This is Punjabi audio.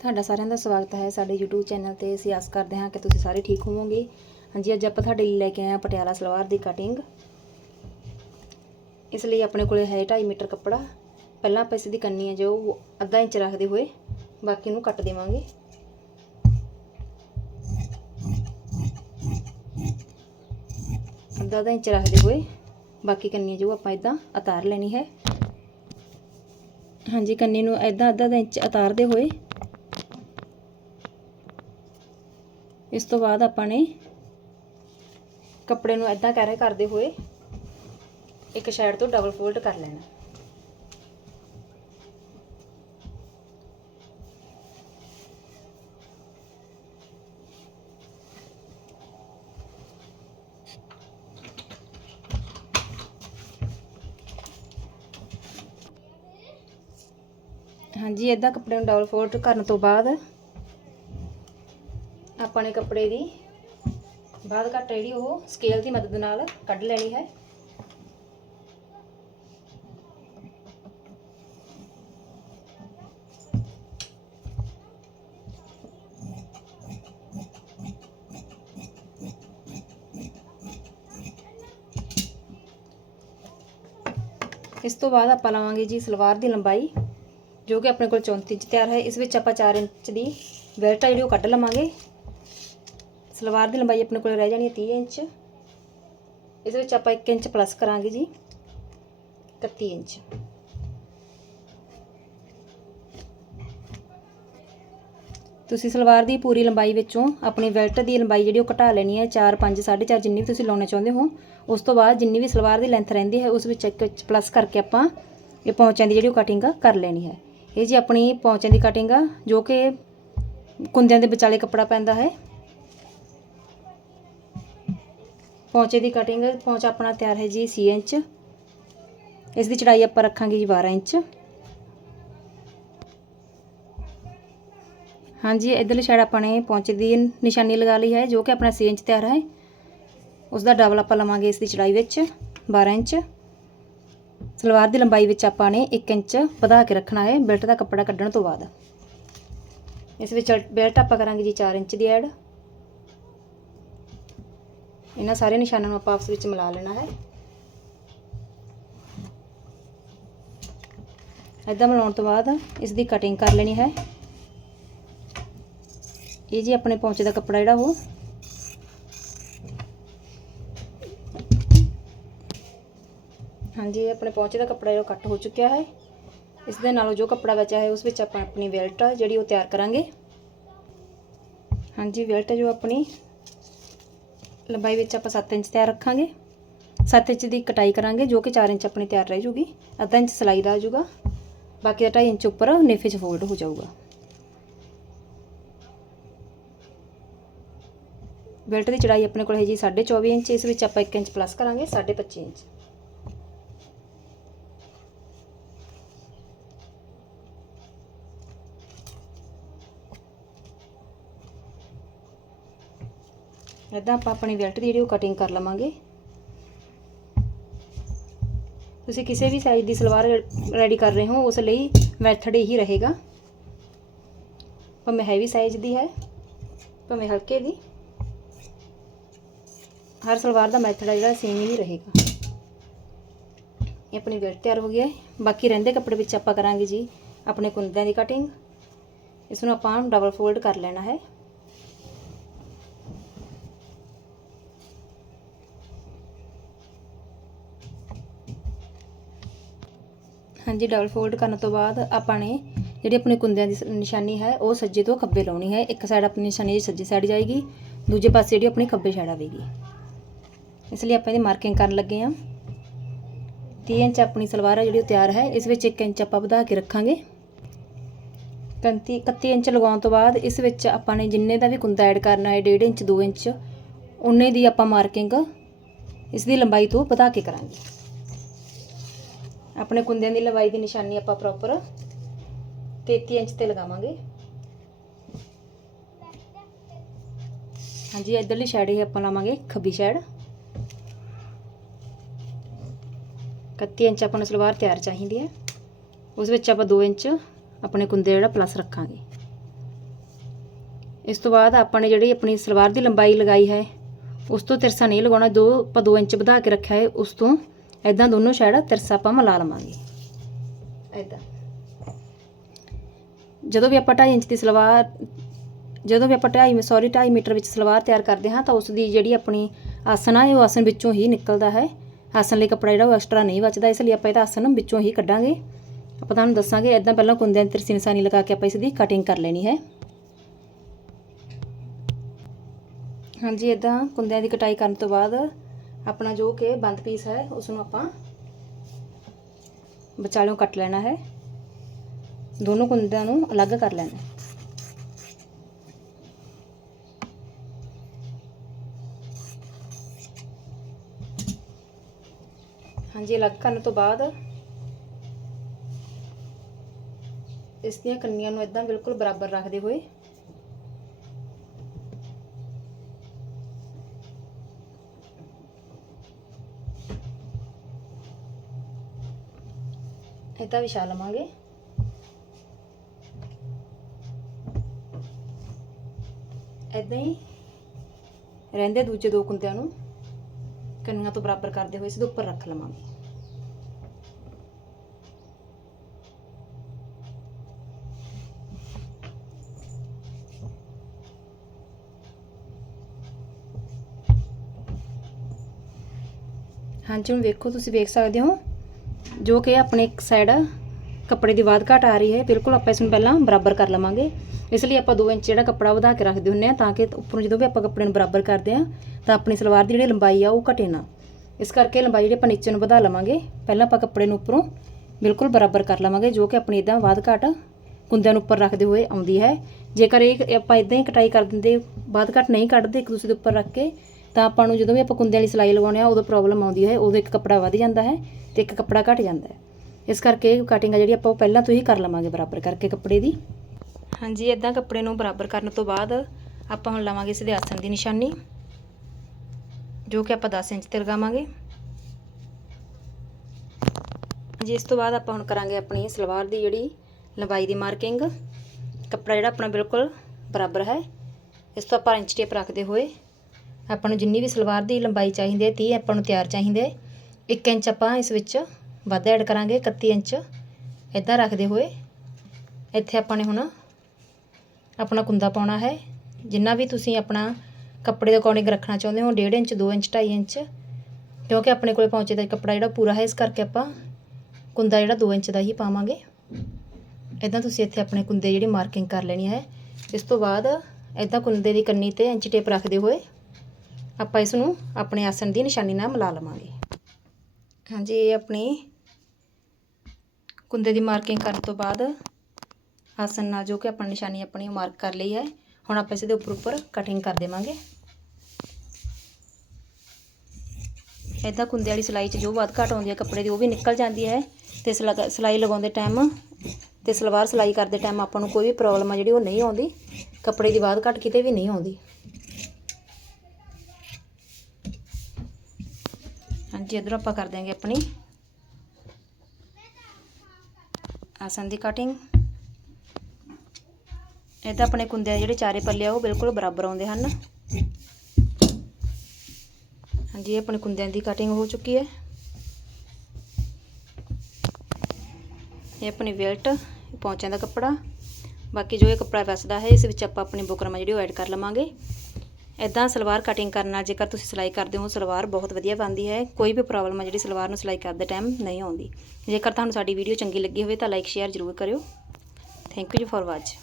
ਤੁਹਾਡਾ ਸਾਰਿਆਂ ਦਾ ਸਵਾਗਤ ਹੈ ਸਾਡੇ YouTube ਚੈਨਲ ਤੇ। ਅਸੀਂ ਆਸ ਕਰਦੇ ਹਾਂ ਕਿ ਤੁਸੀਂ ਸਾਰੇ ਠੀਕ ਹੋਵੋਗੇ। ਹਾਂਜੀ, ਅੱਜ ਆਪਾਂ ਤੁਹਾਡੇ ਲਈ ਲੈ ਕੇ ਆਏ ਹਾਂ ਪਟਿਆਲਾ ਸਲਵਾਰ ਦੀ ਕਟਿੰਗ ਇਸ ਲਈ ਆਪਣੇ ਕੋਲੇ ਹੈ 2.5 ਮੀਟਰ ਕੱਪੜਾ। ਪਹਿਲਾਂ ਆਪਾਂ ਇਸ ਦੀ ਕੰਨੀ ਹੈ ਜੋ ਅੱਧਾ ਇੰਚ ਰੱਖਦੇ ਹੋਏ ਬਾਕੀ ਨੂੰ ਕੱਟ ਦੇਵਾਂਗੇ। ਅੱਧਾ ਅੱਧਾ ਇੰਚ ਰੱਖਦੇ ਹੋਏ ਬਾਕੀ ਕੰਨੀ ਹੈ ਜੋ ਆਪਾਂ ਇਦਾਂ ਉਤਾਰ ਲੈਣੀ ਹੈ। ਹਾਂਜੀ, ਕੰਨੀ ਨੂੰ ਇਦਾਂ ਅੱਧਾ ਅੱਧਾ ਇੰਚ ਉਤਾਰਦੇ ਹੋਏ ਇਸ ਤੋਂ ਬਾਅਦ ਆਪਾਂ ਨੇ ਕੱਪੜੇ ਨੂੰ ਇਦਾਂ ਕਰੇ ਕਰਦੇ ਹੋਏ ਇੱਕ ਸਾਈਡ ਤੋਂ ਡਬਲ ਫੋਲਡ ਕਰ ਲੈਣਾ। ਹਾਂਜੀ ਇਦਾਂ ਕੱਪੜੇ ਨੂੰ ਡਬਲ ਫੋਲਡ ਕਰਨ ਤੋਂ ਬਾਅਦ ਆਪਾਂ ਨੇ ਕੱਪੜੇ ਦੀ। ਬਾਅਦ ਘੱਟ ਜਿਹੜੀ ਉਹ ਸਕੇਲ ਦੀ ਮਦਦ ਨਾਲ ਕੱਢ ਲੈਣੀ ਹੈ। ਇਸ ਤੋਂ ਬਾਅਦ ਆਪਾਂ ਲਵਾਂਗੇ ਜੀ ਸਲਵਾਰ ਦੀ ਲੰਬਾਈ, ਜੋ ਕਿ ਆਪਣੇ ਕੋਲ 34 ਇੰਚ ਤਿਆਰ ਹੈ। ਇਸ ਵਿੱਚ ਆਪਾਂ 4 ਇੰਚ ਦੀ ਬੈਲਟ ਆ ਜਿਹੜੀ ਉਹ ਕੱਢ ਲਵਾਂਗੇ। ਸਲਵਾਰ ਦੀ ਲੰਬਾਈ ਆਪਣੇ ਕੋਲ ਰਹਿ ਜਾਣੀ ਹੈ 30 ਇੰਚ। ਇਸ ਵਿੱਚ ਆਪਾਂ 1 ਇੰਚ ਪਲੱਸ ਕਰਾਂਗੇ ਜੀ 31 ਇੰਚ। ਤੁਸੀਂ ਸਲਵਾਰ ਦੀ ਪੂਰੀ ਲੰਬਾਈ ਵਿੱਚੋਂ ਆਪਣੀ ਬੈਲਟ ਦੀ ਲੰਬਾਈ ਜਿਹੜੀ ਉਹ ਘਟਾ ਲੈਣੀ ਹੈ 4 5 4.5 ਜਿੰਨੀ ਵੀ ਤੁਸੀਂ ਲਾਉਣਾ ਚਾਹੁੰਦੇ ਹੋ, ਉਸ ਤੋਂ ਬਾਅਦ ਜਿੰਨੀ ਵੀ ਸਲਵਾਰ ਦੀ ਲੈਂਥ ਰਹਿੰਦੀ ਹੈ, ਉਸ ਵਿੱਚ ਇੱਕ ਪਲੱਸ ਕਰਕੇ ਆਪਾਂ ਇਹ ਪੌਂਚਾਂ ਦੀ ਜਿਹੜੀ ਉਹ ਕਟਿੰਗ ਕਰ ਲੈਣੀ ਹੈ। ਇਹ ਜੀ ਆਪਣੀ ਪੌਂਚਾਂ ਦੀ ਕਟਿੰਗ ਆ, ਜੋ ਕਿ ਕੁੰਦਿਆਂ ਦੇ ਵਿਚਾਲੇ ਕੱਪੜਾ ਪੈਂਦਾ ਹੈ। ਪੌਂਚੇ ਦੀ ਕਟਿੰਗ ਪੌਂਚਾ ਆਪਣਾ ਤਿਆਰ ਹੈ ਜੀ 6 ਇੰਚ। ਇਸ ਦੀ ਚੜਾਈ ਆਪਾਂ ਰੱਖਾਂਗੇ ਜੀ 12 ਇੰਚ। ਹਾਂਜੀ, ਇਧਰਲੀ ਸਾਈਡ ਆਪਾਂ ਨੇ ਪੌਂਚੇ ਦੀ ਨਿਸ਼ਾਨੀ ਲਗਾ ਲਈ ਹੈ, ਜੋ ਕਿ ਆਪਣਾ 6 ਇੰਚ ਤਿਆਰ ਹੈ। ਉਸ ਦਾ ਡਬਲ ਆਪਾਂ ਲਵਾਂਗੇ ਇਸ ਦੀ ਚੜਾਈ ਵਿੱਚ 12 ਇੰਚ। ਸਲਵਾਰ ਦੀ ਲੰਬਾਈ ਵਿੱਚ ਆਪਾਂ ਨੇ 1 ਇੰਚ ਵਧਾ ਕੇ ਰੱਖਣਾ ਹੈ, ਬੈਲਟ ਦਾ ਕੱਪੜਾ ਕੱਢਣ ਤੋਂ ਬਾਅਦ। ਇਸ ਵਿੱਚ ਬੈਲਟ ਆਪਾਂ ਕਰਾਂਗੇ ਜੀ 4 ਇੰਚ ਦੀ ਐਡ ਇਹਨਾਂ ਸਾਰੇ ਨਿਸ਼ਾਨਾਂ ਨੂੰ ਆਪਾਂ ਆਪਸ ਵਿੱਚ ਮਿਲਾ ਲੈਣਾ ਹੈ। ਇਦਾਂ ਮਿਲਾਉਣ ਤੋਂ ਬਾਅਦ ਇਸ ਦੀ ਕਟਿੰਗ ਕਰ ਲੈਣੀ ਹੈ। ਇਹ ਜੀ ਆਪਣੇ ਪੌਂਚੇ ਦਾ ਕੱਪੜਾ ਜਿਹੜਾ ਉਹ ਹਾਂਜੀ, ਇਹ ਆਪਣੇ ਪੌਂਚੇ ਦਾ ਕੱਪੜਾ ਜਿਹੜਾ ਕੱਟ ਹੋ ਚੁੱਕਿਆ ਹੈ। ਇਸ ਦੇ ਨਾਲੋਂ ਜੋ ਕੱਪੜਾ ਬਚਿਆ ਹੈ, ਉਸ ਵਿੱਚ ਆਪਾਂ ਆਪਣੀ ਬੈਲਟ ਜਿਹੜੀ ਉਹ ਤਿਆਰ ਕਰਾਂਗੇ। ਹਾਂਜੀ, ਬੈਲਟ ਜੋ ਆਪਣੀ ਲੰਬਾਈ ਵਿੱਚ ਆਪਾਂ 7 ਇੰਚ ਤਿਆਰ ਰੱਖਾਂਗੇ। 7 ਇੰਚ ਦੀ ਕਟਾਈ ਕਰਾਂਗੇ ਜੋ ਕਿ 4 ਇੰਚ ਆਪਣੀ ਤਿਆਰ ਰਹਿ ਜੂਗੀ। ਅੱਧਾ ਇੰਚ ਸਲਾਈ ਦਾ ਆ ਜਾਊਗਾ ਬਾਕੀ ਦਾ 2.5 ਇੰਚ ਉੱਪਰ ਨੇਫੇ 'ਚ ਫੋਲਡ ਹੋ ਜਾਊਗਾ। ਬੈਲਟ ਦੀ ਚੜਾਈ ਆਪਣੇ ਕੋਲ ਹੈ ਜੀ 24 ਇੰਚ, ਇਸ ਵਿੱਚ ਆਪਾਂ 1 ਇੰਚ ਪਲੱਸ ਕਰਾਂਗੇ 25 ਇੰਚ। ਇਦਾਂ ਆਪਾਂ ਆਪਣੀ ਬੈਲਟ ਦੀ ਜਿਹੜੀ ਉਹ ਕਟਿੰਗ ਕਰ ਲਵਾਂਗੇ। ਤੁਸੀਂ ਕਿਸੇ ਵੀ ਸਾਈਜ਼ ਦੀ ਸਲਵਾਰ ਰੈਡੀ ਕਰ ਰਹੇ ਹੋ, ਉਸ ਲਈ ਮੈਥਡ ਇਹੀ ਰਹੇਗਾ। ਭਾਵੇਂ ਹੈਵੀ ਸਾਈਜ਼ ਦੀ ਹੈ, ਭਾਵੇਂ ਹਲਕੇ ਦੀ। ਹਰ ਸਲਵਾਰ ਦਾ ਮੈਥਡ ਹੈ ਜਿਹੜਾ ਸੇਮ ਹੀ ਰਹੇਗਾ। ਇਹ ਆਪਣੀ ਬੈਲਟ ਤਿਆਰ ਹੋ ਗਈ ਹੈ। ਬਾਕੀ ਰਹਿੰਦੇ ਕੱਪੜੇ ਵਿੱਚ ਆਪਾਂ ਕਰਾਂਗੇ ਜੀ, ਆਪਣੇ ਕੁੰਦਿਆਂ ਦੀ ਕਟਿੰਗ ਇਸ ਨੂੰ ਆਪਾਂ ਡਬਲ ਫੋਲਡ ਕਰ ਲੈਣਾ ਹੈ। ਹਾਂਜੀ, ਡਬਲ ਫੋਲਡ ਕਰਨ ਤੋਂ ਬਾਅਦ ਆਪਾਂ ਨੇ ਜਿਹੜੀ ਆਪਣੀ ਕੁੰਦਿਆਂ ਦੀ ਨਿਸ਼ਾਨੀ ਹੈ, ਉਹ ਸੱਜੇ ਤੋਂ ਖੱਬੇ ਲਾਉਣੀ ਹੈ। ਇੱਕ ਸਾਈਡ ਆਪਣੀ ਨਿਸ਼ਾਨੀ ਜਿਹੜੀ ਸੱਜੇ ਸਾਈਡ ਜਾਏਗੀ, ਦੂਜੇ ਪਾਸੇ ਜਿਹੜੀ ਆਪਣੀ ਖੱਬੇ ਸਾਈਡ ਆਵੇਗੀ। ਇਸ ਲਈ ਆਪਾਂ ਇਹਦੀ ਮਾਰਕਿੰਗ ਕਰਨ ਲੱਗੇ ਹਾਂ। 30 ਇੰਚ ਆਪਣੀ ਸਲਵਾਰ ਹੈ ਜਿਹੜੀ ਉਹ ਤਿਆਰ ਹੈ। ਇਸ ਵਿੱਚ 1 ਇੰਚ ਆਪਾਂ ਵਧਾ ਕੇ ਰੱਖਾਂਗੇ। 31 31 ਇੰਚ ਲਗਾਉਣ ਤੋਂ ਬਾਅਦ ਇਸ ਵਿੱਚ ਆਪਾਂ ਨੇ ਜਿੰਨੇ ਦਾ ਵੀ ਕੁੰਦਾ ਐਡ ਕਰਨਾ ਹੈ 1.5 ਇੰਚ 2 ਇੰਚ ਉਨੇ ਦੀ ਆਪਾਂ ਮਾਰਕਿੰਗ ਇਸ ਦੀ ਲੰਬਾਈ ਤੋਂ ਵਧਾ ਕੇ ਕਰਾਂਗੇ। ਆਪਣੇ ਕੁੰਦਿਆਂ ਦੀ ਲੰਬਾਈ ਦੀ ਨਿਸ਼ਾਨੀ ਆਪਾਂ ਪ੍ਰੋਪਰ 33 ਇੰਚ ਤੇ ਲਗਾਵਾਂਗੇ। ਹਾਂਜੀ, ਇਧਰਲੀ ਸ਼ੈਡ ਹੀ ਆਪਾਂ ਲਾਵਾਂਗੇ, ਖੱਬੀ ਸ਼ੈਡ 31 ਇੰਚ ਆਪਾਂ ਨੂੰ ਸਲਵਾਰ ਤਿਆਰ ਚਾਹੀਦੀ ਹੈ। ਉਸ ਵਿੱਚ ਆਪਾਂ 2 ਇੰਚ ਆਪਣੇ ਕੁੰਦੇ ਜਿਹੜਾ ਪਲੱਸ ਰੱਖਾਂਗੇ। ਇਸ ਤੋਂ ਬਾਅਦ ਆਪਾਂ ਨੇ ਜਿਹੜੀ ਆਪਣੀ ਸਲਵਾਰ ਦੀ ਲੰਬਾਈ ਲਗਾਈ ਹੈ, ਉਸ ਤੋਂ ਤਿਰਸਾ ਨਹੀਂ ਲਗਾਉਣਾ, ਦੋ ਆਪਾਂ 2 ਇੰਚ ਵਧਾ ਕੇ ਰੱਖਿਆ ਹੈ, ਉਸ ਤੋਂ ਐਦਾਂ ਦੋਨੋਂ ਸਾਈਡ ਤਿਰਸਾ ਆਪਾਂ ਮਿਲਾ ਲਵਾਂਗੇ। ਐਦਾਂ ਜਦੋਂ ਵੀ ਆਪਾਂ 2.5 ਇੰਚ ਦੀ ਸਲਵਾਰ ਜਦੋਂ ਵੀ ਆਪਾਂ 2.5 ਸੌਰੀ 2.5 ਮੀਟਰ ਵਿੱਚ ਸਲਵਾਰ ਤਿਆਰ ਕਰਦੇ ਹਾਂ ਤਾਂ ਉਸ ਦੀ ਜਿਹੜੀ ਆਪਣੀ ਆਸਨ ਆ ਉਹ ਆਸਨ ਵਿੱਚੋਂ ਹੀ ਨਿਕਲਦਾ ਹੈ। ਆਸਨ ਲਈ ਕੱਪੜਾ ਜਿਹੜਾ ਉਹ ਐਕਸਟਰਾ ਨਹੀਂ ਬਚਦਾ ਇਸ ਲਈ ਆਪਾਂ ਇਹਦਾ ਆਸਨ ਵਿੱਚੋਂ ਹੀ ਕੱਢਾਂਗੇ। ਆਪਾਂ ਤੁਹਾਨੂੰ ਦੱਸਾਂਗੇ ਐਦਾਂ ਪਹਿਲਾਂ ਕੁੰਦਿਆਂ ਦੀ ਤਿਰਸੀ ਨਿਸ਼ਾਨੀ ਲਗਾ ਕੇ ਆਪਾਂ ਇਸ ਦੀ ਕਟਿੰਗ ਕਰ ਲੈਣੀ ਹੈ। ਹਾਂਜੀ ਇਦਾਂ ਕੁੰਦਿਆਂ ਦੀ ਕਟਾਈ ਕਰਨ ਤੋਂ ਬਾਅਦ ਆਪਣਾ ਜੋ ਕਿ ਬੰਦ ਪੀਸ ਹੈ ਉਸ ਨੂੰ ਆਪਾਂ ਵਿਚਾਲਿਓਂ ਕੱਟ ਲੈਣਾ ਹੈ ਦੋਨੋਂ ਕੁੰਦਿਆਂ ਨੂੰ ਅਲੱਗ ਕਰ ਲੈਣਾ ਹੈ ਹਾਂਜੀ ਅਲੱਗ ਕਰਨ ਤੋਂ ਬਾਅਦ ਇਸ ਦੀਆਂ ਕੰਨੀਆਂ ਨੂੰ ਇਦਾਂ ਬਿਲਕੁਲ ਬਰਾਬਰ ਰੱਖਦੇ ਹੋਏ ਇਹ ਤਾਂ ਵਿਛਾ ਲਵਾਂਗੇ। ਇਦਾਂ ਹੀ ਰਹਿੰਦੇ ਦੂਜੇ ਦੋ ਕੁੰਦਿਆਂ ਨੂੰ। ਕੰਨੀਆਂ ਤੋਂ ਬਰਾਬਰ ਕਰਦੇ ਹੋਏ ਸਿੱਧੇ ਉੱਪਰ ਰੱਖ ਲਵਾਂਗੇ। ਹਾਂਜੀ, ਹੁਣ ਵੇਖੋ ਤੁਸੀਂ ਵੇਖ ਸਕਦੇ ਹੋ। ਜੋ ਕਿ ਆਪਣੇ ਇੱਕ ਸਾਈਡ ਕੱਪੜੇ ਦੀ ਬਾਦ ਘਟ ਆ ਰਹੀ ਹੈ, ਬਿਲਕੁਲ ਆਪਾਂ ਇਸ ਨੂੰ ਪਹਿਲਾਂ ਬਰਾਬਰ ਕਰ ਲਵਾਂਗੇ। ਇਸ ਲਈ ਆਪਾਂ 2 ਇੰਚ ਜਿਹੜਾ ਕੱਪੜਾ ਵਧਾ ਕੇ ਰੱਖਦੇ ਹੁੰਨੇ ਆ ਤਾਂ ਕਿ ਉੱਪਰੋਂ ਜਦੋਂ ਵੀ ਆਪਾਂ ਕੱਪੜੇ ਨੂੰ ਬਰਾਬਰ ਕਰਦੇ ਆ ਤਾਂ ਆਪਣੀ ਸਲਵਾਰ ਦੀ ਜਿਹੜੀ ਲੰਬਾਈ ਆ ਉਹ ਘਟੇ ਨਾ। ਇਸ ਕਰਕੇ ਲੰਬਾਈ ਜਿਹੜੀ ਆਪਾਂ ਨੀਚੇ ਨੂੰ ਵਧਾ ਲਵਾਂਗੇ, ਪਹਿਲਾਂ ਆਪਾਂ ਕੱਪੜੇ ਨੂੰ ਉੱਪਰੋਂ ਬਿਲਕੁਲ ਬਰਾਬਰ ਕਰ ਲਵਾਂਗੇ, ਜੋ ਕਿ ਆਪਣੀ ਇਦਾਂ ਬਾਦ ਘਟ ਕੁੰਦਿਆਂ ਨੂੰ ਉੱਪਰ ਰੱਖਦੇ ਹੋਏ ਆਉਂਦੀ ਹੈ। ਜੇਕਰ ਇਹ ਆਪਾਂ ਇਦਾਂ ਹੀ ਕਟਾਈ ਕਰ ਦਿੰਦੇ ਬਾਦ ਘਟ ਨਹੀਂ ਕੱਢਦੇ ਇੱਕ ਦੂਸਰੇ ਦੇ ਉੱਪਰ ਰੱਖ ਕੇ ਤਾਂ ਆਪਾਂ ਨੂੰ ਜਦੋਂ ਵੀ ਆਪਾਂ ਕੁੰਦਿਆਂ ਵਾਲੀ ਸਿਲਾਈ ਲਗਾਉਂਦੇ ਆ ਉਦੋਂ ਪ੍ਰੋਬਲਮ ਆਉਂਦੀ ਹੈ, ਉਦੋਂ ਇੱਕ ਕੱਪੜਾ ਵੱਧ ਜਾਂਦਾ ਹੈ ਤੇ ਇੱਕ ਕੱਪੜਾ ਘਟ ਜਾਂਦਾ ਹੈ। ਇਸ ਕਰਕੇ ਕਟਿੰਗ ਆ ਜਿਹੜੀ ਆਪਾਂ ਉਹ ਪਹਿਲਾਂ ਤੋਂ ਹੀ ਕਰ ਲਵਾਂਗੇ ਬਰਾਬਰ ਕਰਕੇ ਕੱਪੜੇ ਦੀ। ਹਾਂਜੀ ਇਦਾਂ ਕੱਪੜੇ ਨੂੰ ਬਰਾਬਰ ਕਰਨ ਤੋਂ ਬਾਅਦ ਆਪਾਂ ਹੁਣ ਲਵਾਂਗੇ ਇਸ ਦੇ ਆਸਣ ਦੀ ਨਿਸ਼ਾਨੀ, ਜੋ ਕਿ ਆਪਾਂ 10 ਇੰਚ ਤੇ ਲਗਾਵਾਂਗੇ। ਜੀ ਇਸ ਤੋਂ ਬਾਅਦ ਆਪਾਂ ਹੁਣ ਕਰਾਂਗੇ ਆਪਣੀ ਸਲਵਾਰ ਦੀ ਜਿਹੜੀ ਲੰਬਾਈ ਦੀ ਮਾਰਕਿੰਗ ਕੱਪੜਾ ਜਿਹੜਾ ਆਪਣਾ ਬਿਲਕੁਲ ਬਰਾਬਰ ਹੈ, ਇਸ ਤੋਂ ਆਪਾਂ ਇੰਚ ਟੇਪ ਰੱਖਦੇ ਹੋਏ ਆਪਾਂ ਨੂੰ ਜਿੰਨੀ ਵੀ ਸਲਵਾਰ ਦੀ ਲੰਬਾਈ ਚਾਹੀਦੀ ਹੈ 30 ਆਪਾਂ ਨੂੰ ਤਿਆਰ ਚਾਹੀਦੇ। 1 ਇੰਚ ਆਪਾਂ ਇਸ ਵਿੱਚ ਵੱਧ ਐਡ ਕਰਾਂਗੇ 31 ਇੰਚ। ਇਦਾਂ ਰੱਖਦੇ ਹੋਏ ਇੱਥੇ ਆਪਾਂ ਨੇ ਹੁਣ ਆਪਣਾ ਕੁੰਦਾ ਪਾਉਣਾ ਹੈ। ਜਿੰਨਾ ਵੀ ਤੁਸੀਂ ਆਪਣਾ ਕੱਪੜੇ ਦੇ ਅਕੋਰਡਿੰਗ ਰੱਖਣਾ ਚਾਹੁੰਦੇ ਹੋ 1.5 ਇੰਚ 2 ਇੰਚ 2.5 ਇੰਚ। ਕਿਉਂਕਿ ਆਪਣੇ ਕੋਲੇ ਪਹੁੰਚੇ ਦਾ ਕੱਪੜਾ ਜਿਹੜਾ ਪੂਰਾ ਹੈ, ਇਸ ਕਰਕੇ ਆਪਾਂ ਕੁੰਦਾ ਜਿਹੜਾ 2 ਇੰਚ ਦਾ ਹੀ ਪਾਵਾਂਗੇ। ਇਦਾਂ ਤੁਸੀਂ ਇੱਥੇ ਆਪਣੇ ਕੁੰਦੇ ਜਿਹੜੀ ਮਾਰਕਿੰਗ ਕਰ ਲੈਣੀ ਹੈ। ਇਸ ਤੋਂ ਬਾਅਦ ਇਦਾਂ ਕੁੰਦੇ ਦੀ ਕੰਨੀ ਤੇ ਇੰਚ ਟੇਪ ਰੱਖਦੇ ਹੋਏ ਆਪਾਂ ਇਸ ਨੂੰ ਆਪਣੇ ਆਸਣ ਦੀ ਨਿਸ਼ਾਨੀ ਨਾਲ ਮਿਲਾ ਲਵਾਂਗੇ। ਹਾਂਜੀ, ਇਹ ਆਪਣੀ ਕੁੰਦੇ ਦੀ ਮਾਰਕਿੰਗ ਕਰਨ ਤੋਂ ਬਾਅਦ ਆਸਣ ਨਾਲ ਜੋ ਕਿ ਆਪਾਂ ਨਿਸ਼ਾਨੀ ਆਪਣੀ ਮਾਰਕ ਕਰ ਲਈ ਹੈ। ਹੁਣ ਆਪਾਂ ਇਸ ਦੇ ਉੱਪਰ ਉੱਪਰ ਕਟਿੰਗ ਕਰ ਦੇਵਾਂਗੇ। ਇਦਾਂ ਕੁੰਦੇ ਵਾਲੀ ਸਿਲਾਈ 'ਚ ਜੋ ਵੱਧ ਘਟ ਆਉਂਦੀ ਹੈ ਕੱਪੜੇ ਦੀ ਉਹ ਵੀ ਨਿਕਲ ਜਾਂਦੀ ਹੈ ਤੇ ਸਲਾ- ਸਿਲਾਈ ਲਗਾਉਂਦੇ ਟਾਈਮ ਤੇ ਸਲਵਾਰ ਸਿਲਾਈ ਕਰਦੇ ਟਾਈਮ ਆਪਾਂ ਨੂੰ ਕੋਈ ਵੀ ਪ੍ਰੋਬਲਮ ਆ ਜਿਹੜੀ ਉਹ ਨਹੀਂ ਆਉਂਦੀ। ਕੱਪੜੇ ਦੀ ਵੱਧ ਘਟ ਕਿਤੇ ਵੀ ਨਹੀਂ ਆਉਂਦੀ। ਹਾਂਜੀ ਇਧਰ ਆਪਾਂ ਕਰ ਦਿਆਂਗੇ ਆਪਣੀ। ਆਸਨ ਦੀ ਕਟਿੰਗ ਇਹ ਤਾਂ ਆਪਣੇ ਕੁੰਦਿਆਂ ਦੇ ਜਿਹੜੇ ਚਾਰੇ ਪੱਲੇ ਆ, ਉਹ ਬਿਲਕੁਲ ਬਰਾਬਰ ਆਉਂਦੇ ਹਨ। ਹਾਂਜੀ, ਇਹ ਆਪਣੇ ਕੁੰਦਿਆਂ ਦੀ ਕਟਿੰਗ ਹੋ ਚੁੱਕੀ ਹੈ। ਇਹ ਆਪਣੀ ਬੈਲਟ ਪੌਂਚਿਆਂ ਦਾ ਕੱਪੜਾ। ਬਾਕੀ ਜੋ ਇਹ ਕੱਪੜਾ ਵਸਦਾ ਹੈ, ਇਸ ਵਿੱਚ ਆਪਾਂ ਆਪਣੀ ਬੁਕਰਮ ਜਿਹੜੀ ਉਹ ਐਡ ਕਰ ਲਵਾਂਗੇ। ਇਦਾਂ ਸਲਵਾਰ ਕਟਿੰਗ ਕਰਨ ਨਾਲ ਜੇਕਰ ਤੁਸੀਂ ਸਿਲਾਈ ਕਰਦੇ ਹੋ, ਸਲਵਾਰ ਬਹੁਤ ਵਧੀਆ ਬਣਦੀ ਹੈ। ਕੋਈ ਵੀ ਪ੍ਰੋਬਲਮ ਹੈ ਜਿਹੜੀ ਸਲਵਾਰ ਨੂੰ ਸਿਲਾਈ ਕਰਦੇ ਟਾਈਮ ਨਹੀਂ ਆਉਂਦੀ। ਜੇਕਰ ਤੁਹਾਨੂੰ ਸਾਡੀ ਵੀਡੀਓ ਚੰਗੀ ਲੱਗੀ ਹੋਵੇ ਤਾਂ ਲਾਈਕ ਸ਼ੇਅਰ ਜ਼ਰੂਰ ਕਰਿਓ। Thank you ji for watch